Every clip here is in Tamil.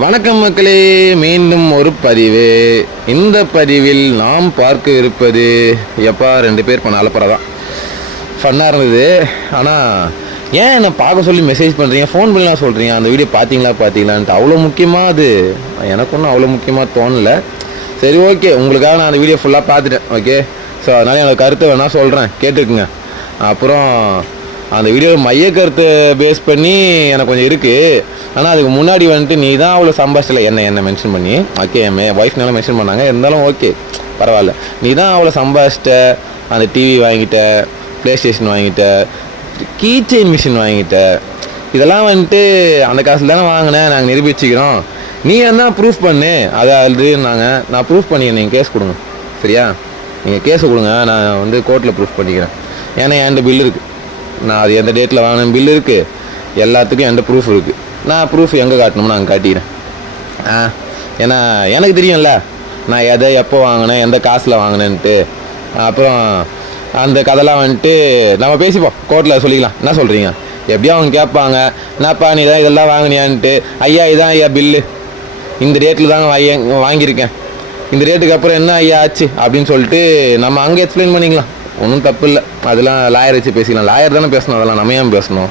வணக்கம் மக்களே, மீண்டும் ஒரு பதிவு. இந்த பதிவில் நாம் பார்க்க இருப்பது எப்பா 2 பேர் பண்ண அலப்பறதான் ஃபன்னாக இருந்தது. ஆனால் ஏன் என்னை பார்க்க சொல்லி மெசேஜ் பண்ணுறீங்க, ஃபோன் பண்ணலாம் சொல்கிறீங்க, அந்த வீடியோ பார்த்தீங்களான்ட்டு அவ்வளோ முக்கியமாக அது எனக்கு ஒன்றும் அவ்வளோ முக்கியமாக தோணலை. சரி, ஓகே, உங்களுக்காக நான் அந்த வீடியோ ஃபுல்லாக பார்த்துட்டேன். ஓகே, ஸோ அதனால் எனக்கு கருத்தை வேணால் சொல்கிறேன், கேட்டுக்குங்க. அப்புறம் அந்த வீடியோ மைய கருத்தை பேஸ் பண்ணி எனக்கு கொஞ்சம் இருக்குது. ஆனால் அதுக்கு முன்னாடி வந்துட்டு நீ தான் அவ்வளோ சம்பாதிச்சல என்ன மென்ஷன் பண்ணி, ஓகே, என் ஒய்ஃப்னால மென்ஷன் பண்ணாங்க, இருந்தாலும் ஓகே பரவாயில்ல. நீ தான் அவ்வளோ சம்பாதிச்சிட்ட, அந்த டிவி வாங்கிட்ட, ப்ளே ஸ்டேஷன் வாங்கிட்ட, கீ செயின் மிஷின் வாங்கிட்ட, இதெல்லாம் வந்துட்டு அந்த காசில் தானே வாங்கினேன், நாங்கள் நிரூபிச்சுக்கிறோம். நீ என்ன ப்ரூஃப் பண்ணு, அதை அதுனாங்க நான் ப்ரூஃப் பண்ணிக்கிறேன். நீங்கள் கேஸ் கொடுங்க, சரியா? நீங்கள் கேஸை கொடுங்க, நான் வந்து கோர்ட்டில் ப்ரூஃப் பண்ணிக்கிறேன். ஏன்னா என்கிட்ட பில் இருக்குது, நான் அது எந்த டேட்டில் வாங்கின பில் இருக்குது, எல்லாத்துக்கும் என்கிட்ட ப்ரூஃப் இருக்குது. நான் ப்ரூஃப் எங்கே காட்டணும்னு நாங்கள் காட்டிக்கிறேன். ஏன்னா எனக்கு தெரியும்ல நான் எதை எப்போ வாங்கினேன், எந்த காசில் வாங்கினேன்ட்டு. அப்புறம் அந்த கதைலாம் வந்துட்டு நம்ம பேசிப்போம், கோர்ட்டில் சொல்லிக்கலாம். என்ன சொல்கிறீங்க? எப்படியும் அவங்க கேட்பாங்க, என்னப்பா நீ தான் இதெல்லாம் வாங்கினியான்ட்டு. ஐயா, இதான் ஐயா பில்லு, இந்த டேட்டில் தாங்க வாங்கியிருக்கேன், இந்த ரேட்டுக்கு அப்புறம் என்ன ஐயா ஆச்சு அப்படின்னு சொல்லிட்டு நம்ம அங்கே எக்ஸ்பிளைன் பண்ணிக்கலாம். ஒன்றும் தப்பு இல்லை, அதெல்லாம் லாயர் வச்சு பேசிக்கலாம். லாயர் தானே பேசணும், அதெல்லாம் நம்ம ஏன் பேசணும்?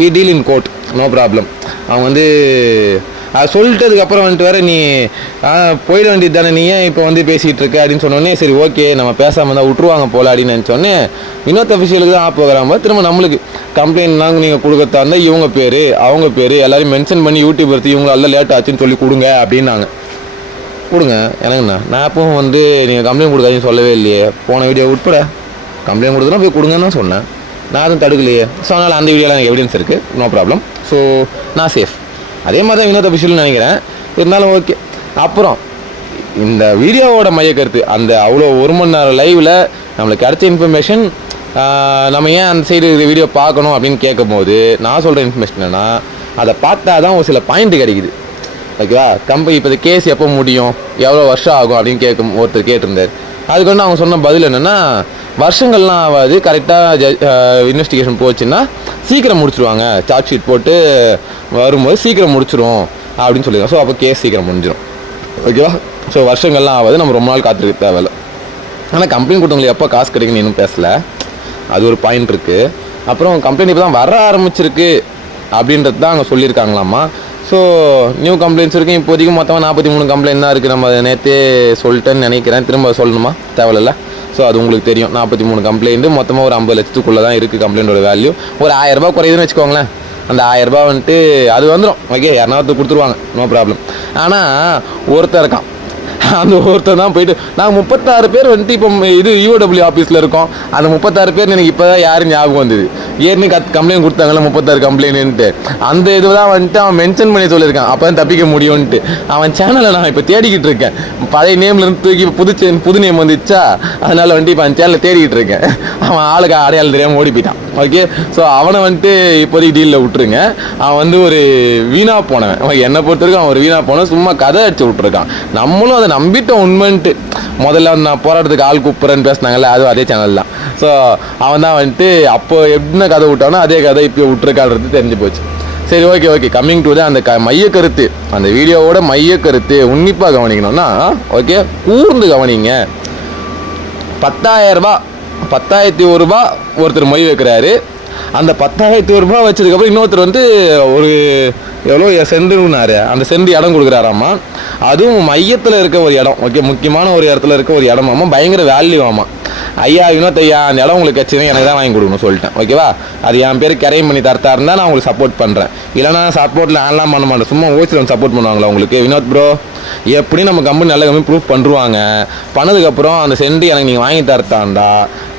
We deal in court, no problem. அவங்க வந்து அதை சொல்லிட்டதுக்கப்புறம் வந்துட்டு வேறு நீ போயிட வேண்டியது தானே, நீ ஏன் இப்போ வந்து பேசிகிட்டு இருக்க அப்படின்னு சொன்னோடனே சரி ஓகே நம்ம பேசாமல் தான் விட்ருவாங்க போல அப்படின்னு நினச்சோடனே வினோத் அஃபிஷியலுக்கு தான் ஆப் வராமல் திரும்ப நம்மளுக்கு கம்ப்ளைண்ட் நாங்கள் நீங்கள் கொடுக்கறதா இருந்தால் இவங்க பேர் அவங்க பேர் எல்லாரையும் மென்ஷன் பண்ணி யூடியூப் எடுத்து இவங்க எல்லாம் லேட் ஆச்சுன்னு சொல்லி கொடுங்க அப்படின்னாங்க. கொடுங்க எனக்குண்ணா, நான் அப்பவும் வந்து நீங்கள் கம்ப்ளைண்ட் கொடுக்காதுன்னு சொல்லவே இல்லையே, போன வீடியோ உட்பட கம்ப்ளைண்ட் கொடுத்தனா போய் கொடுங்கன்னு தான் சொன்னேன், நான் அதுவும் தடுக்கலையே. ஸோ அதனால் அந்த வீடியோவில் எனக்கு எவிடன்ஸ் இருக்குது, நோ ப்ராப்ளம். ஸோ நான் சேஃப். அதே மாதிரி தான் வினோத் அஃபிஷியல்னு நினைக்கிறேன், இருந்தாலும் ஓகே. அப்புறம் இந்த வீடியோவோட மைய கருத்து, அந்த அவ்வளோ 1 மணி நேரம் லைவில் நம்மளுக்கு கிடைச்ச இன்ஃபர்மேஷன், நம்ம ஏன் அந்த சைடு வீடியோ பார்க்கணும் அப்படின்னு கேட்கும் போது நான் சொல்கிற இன்ஃபர்மேஷன் என்னென்னா, அதை பார்த்தா தான் ஒரு சில பாயிண்ட் கிடைக்குது. ஓகேவா? கம்பெனி இப்போ இந்த கேஸ் எப்போ முடியும், எவ்வளோ வருஷம் ஆகும் அப்படின்னு ஒருத்தர் கேட்டிருந்தார். அதுக்கு வந்து அவங்க சொன்ன பதில் என்னென்னா, வருஷங்கள்லாம் ஆகாது, கரெக்டாக இன்வெஸ்டிகேஷன் போச்சுன்னா சீக்கிரம் முடிச்சிருவாங்க, சார்ஜ் ஷீட் போட்டு வரும்போது சீக்கிரம் முடிச்சிடும் அப்படின்னு சொல்லிடுவாங்க. ஸோ அப்போ கேஸ் சீக்கிரம் முடிஞ்சிடும். ஓகேவா? ஸோ வருஷங்கள்லாம் ஆகாது, நம்ம ரொம்ப நாள் காத்திருக்க தேவையில்லை. ஆனால் கம்ப்ளைண்ட் கொடுத்தவங்களுக்கு எப்போ காசு கிடைக்குன்னு இன்னும் பேசலை, அது ஒரு பாயிண்ட் இருக்குது. அப்புறம் கம்ப்ளைண்ட் இப்போ தான் வர ஆரம்பிச்சிருக்கு அப்படின்றது தான் அவங்க சொல்லியிருக்காங்களாம்மா. ஸோ நியூ கம்ப்ளைண்ட்ஸ் இருக்குது, இப்போதைக்கு மொத்தமாக 43 கம்ப்ளைண்ட் தான் இருக்குது. நம்ம நேற்றே சொல்லிட்டேன்னு நினைக்கிறேன், திரும்ப சொல்லணுமா? தேவையில்ல. ஸோ அது உங்களுக்கு தெரியும், 43 கம்ப்ளைண்ட்டு மொத்தமாக ஒரு 50 லட்சத்துக்குள்ளே தான் இருக்குது கம்ப்ளைண்ட்டோட வேல்யூ. ஒரு 1000 ரூபா குறையுதுன்னு வச்சுக்கோங்களேன், அந்த 1000 ரூபா வந்துட்டு அது வந்துடும். ஓகே, யாருனாவது கொடுத்துருவாங்க, நோ ப்ராப்ளம். ஆனால் ஒருத்தர் இருக்கான், அந்த ஒருத்தர் தான் போயிட்டு நாங்கள் 36 பேர் வந்துட்டு இப்போ இது யூடபிள்யூ ஆஃபீஸில் இருக்கோம். அந்த 36 பேர் எனக்கு இப்போ தான் யாரும் ஞாபகம் வந்தது, ஏற்கனவே கம்ப்ளைண்ட் கொடுத்தாங்கல்ல 36 கம்ப்ளைண்ட்டு, அந்த இது தான் வந்துட்டு அவன் மென்ஷன் பண்ணி சொல்லியிருக்கான், அப்போ தான் தப்பிக்க முடியும்ன்ட்டு. அவன் சேனலை நான் இப்போ தேடிக்கிட்டு இருக்கேன், பழைய நேம்லேருந்து தூக்கி புது நேம் வந்துச்சா, அதனால் வந்துட்டு இப்போ அந்த சேனலில் தேடிக்கிட்டு இருக்கேன். அவன் ஆளுக்கு அடையாளம் தெரியாமல் ஓடி போயிட்டான். ஓகே, ஸோ அவனை வந்துட்டு இப்போதைக்கு டீலில் விட்டுருங்க. அவன் வந்து ஒரு வீணா போனவன், என்னை பொறுத்த வரைக்கும் அவன் ஒரு வீணா போனவன், சும்மா கதை அடிச்சு விட்ருக்கான். நம்மளும் அதை நம்பிட்டோம் உண்மைன்ட்டு. முதல்ல நான் போராட்டத்துக்கு ஆள் கூப்பிட்றேன்னு பேசினாங்கல்ல, அதுவும் அதே சேனல் தான். ஸோ அவன் தான் வந்துட்டு அப்போ என்ன கதை விட்டானோ அதே கதை இப்போ விட்டுருக்கான்றது தெரிஞ்சு போச்சு. சரி, ஓகே, கம்மிங் டு அந்த மைய கருத்து, அந்த வீடியோவோட மைய கருத்து உன்னிப்பாக கவனிக்கணும்னா, ஓகே, கூர்ந்து கவனிங்க. 10,000 ரூபா 10,001 ரூபா ஒருத்தர் மொய் வைக்கிறாரு. அந்த 10,001 ரூபா வச்சதுக்கப்புறம் இன்னொருத்தர் வந்து ஒரு எவ்வளோ சென்டுனாரு, அந்த சென்டு இடம் கொடுக்குறாராம்மா. அதுவும் மையத்தில் இருக்க ஒரு இடம், ஓகே, முக்கியமான ஒரு இடத்துல இருக்க ஒரு இடமாம்மா, பயங்கர வேல்யூ ஆமாம். ஐயா வினோத் ஐயா, அந்த இடம் உங்களுக்கு கட்சினா எனக்கு தான் வாங்கி கொடுக்கணும்னு சொல்லிட்டேன். ஓகேவா? அது என் பேர் கரையும் பண்ணி தரத்தா இருந்தால் நான் உங்களுக்கு சப்போர்ட் பண்ணுறேன், இல்லைனா சப்போர்ட்டில் ஆன்லாம் பண்ண மாட்டேன். சும்மா ஓசில் சப்போர்ட் பண்ணுவாங்களா உங்களுக்கு? வினோத் ப்ரோ, எப்படி நம்ம கம்பெனி நல்ல கம்பெனி ப்ரூஃப் பண்ணுவாங்க, பண்ணதுக்கப்புறம் அந்த சென்டு எனக்கு நீங்கள் வாங்கி தரத்தாண்டா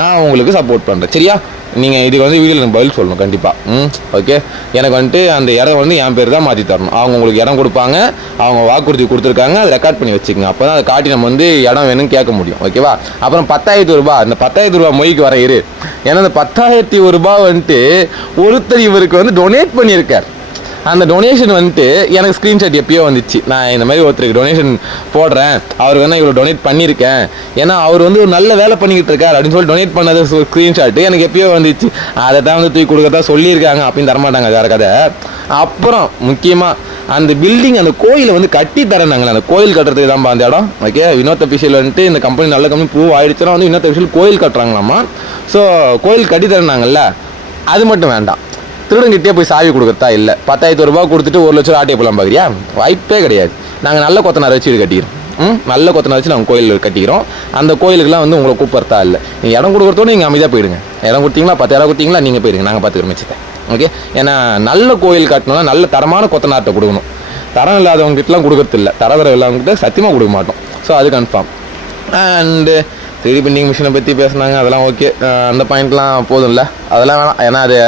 நான் உங்களுக்கு சப்போர்ட் பண்ணுறேன், சரியா? நீங்கள் இதுக்கு வந்து வீடியோவில் எனக்கு பதில் சொல்லணும் கண்டிப்பாக. ஓகே, எனக்கு வந்துட்டு அந்த இடம் வந்து என் பேர் தான் மாற்றி தரணும். அவங்க உங்களுக்கு இடம் கொடுப்பாங்க, அவங்க வாக்குறுதி கொடுத்துருக்காங்க, அதை ரெக்கார்ட் பண்ணி வச்சுக்கோங்க. அப்போ தான் அதை காட்டி நம்ம வந்து இடம் வேணும்னு கேட்க முடியும். ஓகேவா? அப்புறம் 10,001 ரூபா, இந்த 10,001 ரூபா மொய்க்கு வர இரு. ஏன்னா அந்த 10,001 ரூபா வந்துட்டு ஒருத்தர் இவருக்கு வந்து டொனேட் பண்ணியிருக்கார். அந்த டொனேஷன் வந்துட்டு எனக்கு ஸ்க்ரீன்ஷாட் எப்பயோ வந்துச்சு, நான் இந்த மாதிரி ஒருத்தருக்கு டொனேஷன் போடுறேன், அவருக்கு வேணால் இவ்வளோ டொனேட் பண்ணியிருக்கேன், ஏன்னா அவர் வந்து ஒரு நல்ல வேலை பண்ணிக்கிட்டு இருக்கார் அப்படின்னு சொல்லி டொனேட் பண்ணது ஸ்க்ரீன்ஷாட்டு எனக்கு எப்பயோ வந்துச்சு. அதை தான் வந்து தூக்கி கொடுக்கறதா சொல்லியிருக்காங்க அப்படின்னு தரமாட்டாங்க வேறு கதை. அப்புறம் முக்கியமாக அந்த பில்டிங் அந்த கோயிலை வந்து கட்டி தரேன்னாங்களே, அந்த கோயில் கட்டுறதுக்கு தான் அந்த இடம். ஓகே, வினோத் அஃபிஷியல் வந்துட்டு இந்த கம்பெனி நல்ல கம்பெனி ப்ரூவ் ஆகிடுச்சுன்னா வந்து வினோத் அஃபிஷியல் கோயில் கட்டுறாங்களாமா. ஸோ கோயில் கட்டி தரேன்னாங்கல்ல, அது மட்டும் வேண்டாம். திருடங்கிட்டே போய் சாவி கொடுக்குறதா இல்லை, 10,000 ரூபா கொடுத்துட்டு 1 லட்சம் ரூபா ஆட்டே போகலாம் பார்க்குறியா? வாய்ப்பே கிடையாது. நாங்கள் நல்ல கொத்தனார் வச்சு வீடு கட்டிக்கிறோம். நல்ல கொத்தனார் வச்சு நாங்கள் கோயில் கட்டிக்கிறோம். அந்த கோயிலுக்குலாம் வந்து உங்களை கூப்பிட்றதா இல்லை. நீங்கள் இடம் கொடுக்குறதோடு நீங்கள் அமைதியாக போயிடுங்க. இடம் கொடுத்தீங்களா 10,000 கொடுத்தீங்களா நீங்கள் போயிடுங்க, நாங்கள் பார்த்துக்கிறோம் வச்சுட்டேன். ஓகே, ஏன்னா நல்ல கோயில் கட்டணும்னா நல்ல தரமான கொத்தனார்கிட்ட கொடுக்கணும். தரம் இல்லாதவங்ககிட்டலாம் கொடுக்கறது இல்லை, தரம் இல்லாதவங்ககிட்ட சத்தியமாக கொடுக்க மாட்டோம். ஸோ அது கன்ஃபார்ம். அண்டு 3D பிரிண்டிங் மிஷினை பற்றி பேசுனாங்க, அதெல்லாம் ஓகே. அந்த பாயிண்ட்லாம் போதும்ல, அதெல்லாம் வேணாம். ஏன்னா அது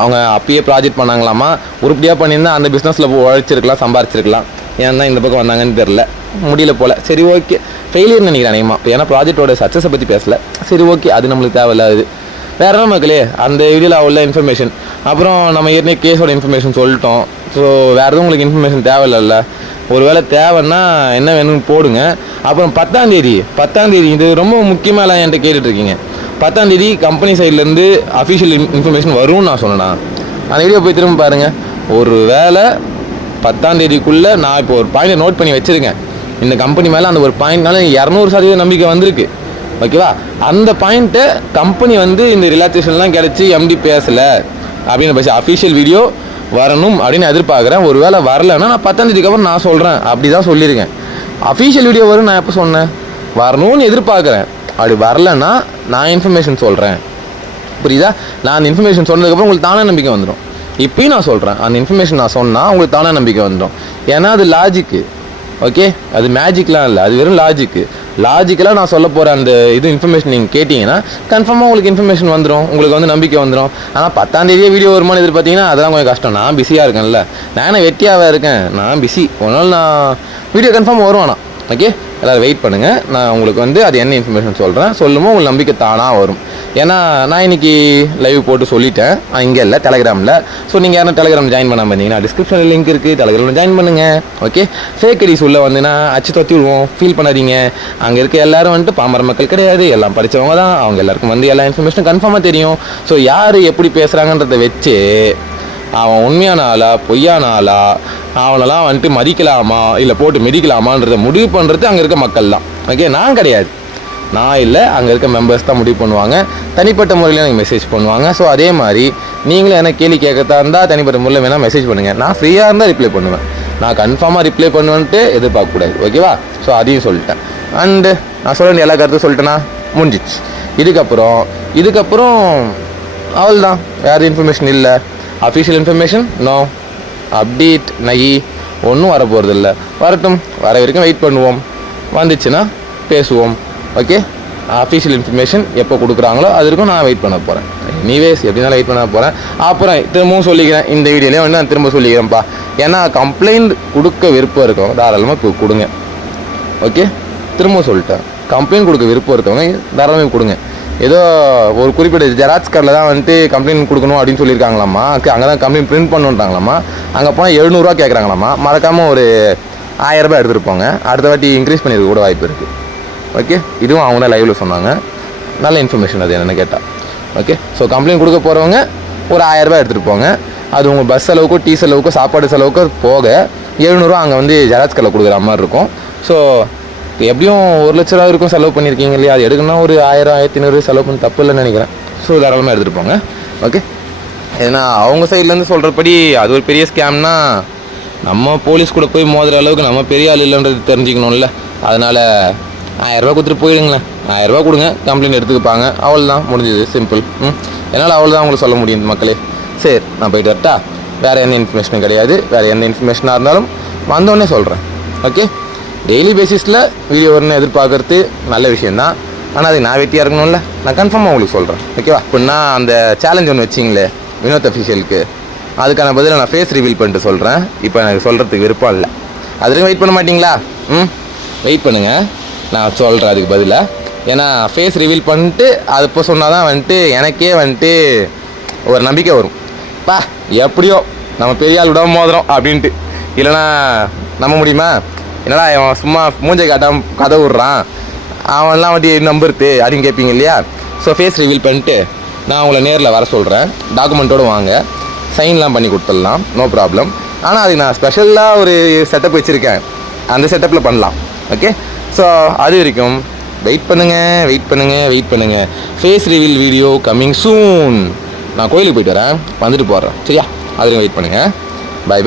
அவங்க அப்பயே ப்ராஜெக்ட் பண்ணாங்களாமா, உருப்படியாக பண்ணியிருந்தால் அந்த பிஸ்னஸில் உழைச்சிருக்கலாம், சம்பாரிச்சிருக்கலாம். ஏன்னா இந்த பக்கம் வந்தாங்கன்னு தெரில, முடியல போல். சரி ஓகே, ஃபெயிலியர்னு நினைக்கிறேன் அநேகமாக. ஏன்னா ப்ராஜெக்டோட சக்ஸஸை பற்றி பேசல. சரி ஓகே, அது நம்மளுக்கு தேவையில்லாது. வேறு என்ன மக்களே, அந்த வீடியோவில் உள்ள இன்ஃபர்மேஷன். அப்புறம் நம்ம ஏற்கனவே கேஸோட இன்ஃபர்மேஷன் சொல்லிட்டோம். ஸோ வேறு எதுவும் உங்களுக்கு இன்ஃபர்மேஷன் தேவையில்ல. ஒரு வேளை தேவைன்னா என்ன வேணும்னு போடுங்க. அப்புறம் 10ஆம் தேதி இது ரொம்ப முக்கியமாக எல்லாம் என்கிட்ட கேட்டுட்ருக்கீங்க. 10ஆம் தேதி கம்பெனி சைட்லேருந்து அஃபிஷியல் இன்ஃபர்மேஷன் வரும்னு நான் சொன்னேன்னா, அந்த வீடியோ போய் திரும்ப பாருங்கள். ஒரு வேளை 10ஆம் தேதிக்குள்ளே நான் இப்போ ஒரு பாயிண்ட்டை நோட் பண்ணி வச்சுருக்கேன். இந்த கம்பெனி மேலே அந்த ஒரு பாயிண்ட்னால 200% நம்பிக்கை வந்திருக்கு. ஓகேவா? அந்த பாயிண்ட்டை கம்பெனி வந்து இந்த ரிலாக்ஸேஷன்லாம் கிடச்சி எம்டி பேசலை அப்படின்னு பற்றி அஃபிஷியல் வீடியோ வரணும் அப்படின்னு எதிர்பார்க்குறேன். ஒரு வேளை வரலைன்னா நான் 10ஆம் தேதிக்கு அப்புறம் நான் சொல்கிறேன், அப்படி தான் சொல்லியிருக்கேன். அஃபிஷியல் வீடியோ வரும் நான் எப்போ சொன்னேன்? வரணும்னு எதிர்பார்க்குறேன். அப்படி வரலைன்னா நான் இன்ஃபர்மேஷன் சொல்கிறேன். புரியுதா? நான் அந்த இன்ஃபர்மேஷன் சொன்னதுக்கப்புறம் உங்களுக்கு தானே நம்பிக்கை வந்துடும். இப்போயும் நான் சொல்கிறேன், அந்த இன்ஃபர்மேஷன் நான் சொன்னால் உங்களுக்கு தானே நம்பிக்கை வந்துடும். ஏன்னா அது லாஜிக்கு. ஓகே, அது மேஜிக்லாம் இல்லை, அது வெறும் லாஜிக்கலாக நான் சொல்ல போகிற அந்த இன்ஃபர்மேஷன் நீங்கள் கேட்டிங்கன்னா கன்ஃபார்மாக உங்களுக்கு இன்ஃபர்மேஷன் வந்துடும், உங்களுக்கு வந்து நம்பிக்கை வந்துடும். ஆனால் 10ஆம் தேதியே வீடியோ வருமானு எதிர்பார்த்தீங்கன்னா அதெல்லாம் கொஞ்சம் கஷ்டம். நான் பிஸியாக இருக்கேன்ல, நான் வெட்டியாகவே இருக்கேன், நான் பிஸி. ஒரு நாள் நான் வீடியோ கன்ஃபார்ம் வருவானா. ஓகே, எல்லோரும் வெயிட் பண்ணுங்கள். நான் உங்களுக்கு வந்து அது என்ன இன்ஃபர்மேஷன் சொல்கிறேன், சொல்லும்போது உங்களுக்கு நம்பிக்கை தானாக வரும். ஏன்னா நான் இன்றைக்கி லைவ் போட்டு சொல்லிட்டேன், இங்கே இல்லை டெலகிராமில். ஸோ நீங்கள் யாரும் டெலகிராம் ஜாயின் பண்ணாமல் இருந்தீங்கன்னா டிஸ்கிரிப்ஷனில் லிங்க் இருக்குது, டெலகிராமில் ஜாயின் பண்ணுங்கள். ஓகே, ஃபேக் ஐடிஸ் உள்ள வந்துன்னா அச்சு தொத்தி விடுவோம், ஃபீல் பண்ணாதீங்க. அங்கே இருக்க எல்லோரும் வந்துட்டு பாமர மக்கள் கிடையாது, எல்லாம் படித்தவங்க தான். அவங்க எல்லாருக்கும் வந்து எல்லா இன்ஃபர்மேஷனும் கன்ஃபார்மாக தெரியும். ஸோ யார் எப்படி பேசுகிறாங்கன்றதை வச்சு அவன் உண்மையான ஆளா பொய்யான ஆளா, அவனெல்லாம் வந்துட்டு மதிக்கலாமா இல்லை போட்டு மிதிக்கலாமான்றதை முடிவு பண்ணுறது அங்கே இருக்க மக்கள் தான். ஓகே, நான் கிடையாது, நான் இல்லை, அங்கே இருக்க மெம்பர்ஸ் தான் முடிவு பண்ணுவாங்க. தனிப்பட்ட முறையில் எனக்கு மெசேஜ் பண்ணுவாங்க. ஸோ அதே மாதிரி நீங்களும் என்ன கேள்வி கேட்கறதா இருந்தால் தனிப்பட்ட முறையில் வேணால் மெசேஜ் பண்ணுங்கள். நான் ஃப்ரீயாக இருந்தால் ரிப்ளை பண்ணுவேன், நான் கன்ஃபார்மாக ரிப்ளை பண்ணுவேன்ட்டு எதிர்பார்க்கக்கூடாது. ஓகேவா? ஸோ அதையும் சொல்லிட்டேன். அண்டு நான் சொல்ல வேண்டிய எல்லா கருத்தும் சொல்லிட்டேன்னா முடிஞ்சிச்சு. இதுக்கப்புறம் அவள் தான், வேறு இன்ஃபர்மேஷன் இல்லை. அஃபிஷியல் இன்ஃபர்மேஷன் நோ, அப்டேட் நகி ஒன்றும் வரப்போகிறது இல்லை. வரட்டும், வர வரைக்கும் வெயிட் பண்ணுவோம். வந்துச்சுன்னா பேசுவோம். ஓகே, அஃபிஷியல் இன்ஃபர்மேஷன் எப்போ கொடுக்குறாங்களோ அது வரைக்கும் நான் வெயிட் பண்ண போகிறேன். எனிவேஸ் எப்படினாலும் வெயிட் பண்ண போகிறேன். அப்புறம் திரும்பவும் சொல்லிக்கிறேன், இந்த வீடியோலேயே வந்து நான் திரும்ப சொல்லிக்கிறேன்ப்பா. ஏன்னா கம்ப்ளைண்ட் கொடுக்க விருப்பம் இருக்கவங்க தாராளமாக இப்போ கொடுங்க. ஓகே, திரும்பவும் சொல்லிட்டேன், கம்ப்ளைண்ட் கொடுக்க விருப்பம் இருக்கவங்க தாராளமாக கொடுங்க. ஏதோ ஒரு குறிப்பிட்ட ஜெராக்ஸ் கார்டில் தான் வந்துட்டு கம்ப்ளைண்ட் கொடுக்கணும் அப்படின்னு சொல்லியிருக்காங்களாம்மா. அங்கே தான் கம்ப்ளைண்ட் பிரிண்ட் பண்ணுன்றாங்களாம்மா. அங்கே போனால் 700 கேட்குறாங்களாம்மா. மறக்காமல் ஒரு 1000 ரூபாய் எடுத்துகிட்டு போங்க. அடுத்த வாட்டி இன்க்ரீஸ் பண்ணியிருக்க கூட வாய்ப்பு இருக்குது. ஓகே, இதுவும் அவங்க தான் லைவில் சொன்னாங்க. நல்ல இன்ஃபர்மேஷன் அது என்னென்னு கேட்டால். ஓகே, ஸோ கம்ப்ளைண்ட் கொடுக்க போகிறவங்க ஒரு 1000 ரூபாய் எடுத்துகிட்டு போங்க. அது உங்கள் பஸ் செலவுக்கோ டீ செலவுக்கோ சாப்பாடு செலவுக்கோ போக 700 அங்கே வந்து ஜெராக்ஸ் கார்டில் கொடுக்குற மாதிரி இருக்கும். ஸோ எப்படியும் 1 லட்ச ரூபா இருக்கும் செலவு பண்ணியிருக்கீங்க இல்லையா, அது எடுக்கணும்னா ஒரு 1000 1500 செலவு பண்ணி தப்பு இல்லைன்னு நினைக்கிறேன். ஸோ தாராளமாக எடுத்துகிட்டு போங்க. ஓகே, ஏன்னா அவங்க சைட்லேருந்து சொல்கிறபடி அது ஒரு பெரிய ஸ்கேம்னா நம்ம போலீஸ் கூட போய் மோதுற அளவுக்கு நம்ம பெரிய ஆள் இல்லைன்றது தெரிஞ்சுக்கணும்ல. அதனால் 1000 ரூபா கொடுத்துட்டு போயிடுங்களேன். 1000 ரூபா கொடுங்க, கம்ப்ளைண்ட் எடுத்துக்குப்பாங்க. அவள் தான் முடிஞ்சது, சிம்பிள். என்னால் அவள் தான் உங்களுக்கு சொல்ல முடியும் மக்களே. சரி, நான் போயிட்டு வரட்டா. வேறு எந்த இன்ஃபர்மேஷனும் கிடையாது. வேறு எந்த இன்ஃபர்மேஷனாக இருந்தாலும் வந்தோடனே சொல்கிறேன். ஓகே, டெய்லி பேசிஸில் வீடியோ வரணும்னு எதிர்பார்க்குறது நல்ல விஷயந்தான். ஆனால் அதுக்கு நான் வெட்டியாக இருக்கணும்ல, நான் கன்ஃபார்மாக உங்களுக்கு சொல்கிறேன். ஓகேவா? அப்படின்னா அந்த சேலஞ்ச் ஒன்று வச்சிங்களே வினோத் அஃபிஷியலுக்கு, அதுக்கான பதிலை நான் ஃபேஸ் ரிவீல் பண்ணிட்டு சொல்கிறேன். இப்போ எனக்கு சொல்கிறதுக்கு விருப்பம் இல்லை. அதுக்கு வெயிட் பண்ண மாட்டிங்களா? வெயிட் பண்ணுங்கள், நான் சொல்கிறேன் அதுக்கு பதிலாக. ஏன்னா ஃபேஸ் ரிவீல் பண்ணிட்டு அது இப்போ சொன்னால் தான் வந்துட்டு எனக்கே வந்துட்டு ஒரு நம்பிக்கை வரும். எப்படியோ நம்ம பெரிய ஆள் விடாமல் மோதுறோம் அப்படின்ட்டு. இல்லைனா நம்ப முடியுமா? என்னடா அவன் சும்மா மூஞ்சை காட்டாமல் கதை விட்றான், அவன்லாம் வந்து நம்புறது அப்படின்னு கேட்பீங்க இல்லையா? ஸோ ஃபேஸ் ரிவீல் பண்ணிட்டு நான் உங்களை நேரில் வர சொல்கிறேன். டாக்குமெண்ட்டோடு வாங்க, சைன்லாம் பண்ணி கொடுத்துடலாம், நோ ப்ராப்ளம். ஆனால் அதுக்கு நான் ஸ்பெஷலாக ஒரு செட்டப் வச்சுருக்கேன், அந்த செட்டப்பில் பண்ணலாம். ஓகே, ஸோ அது வரைக்கும் வெயிட் பண்ணுங்கள். Face reveal video coming soon. நான் கோயிலுக்கு போயிட்டு வரேன், வந்துட்டு போடுறேன். சரியா, அது வெயிட் பண்ணுங்கள். பை.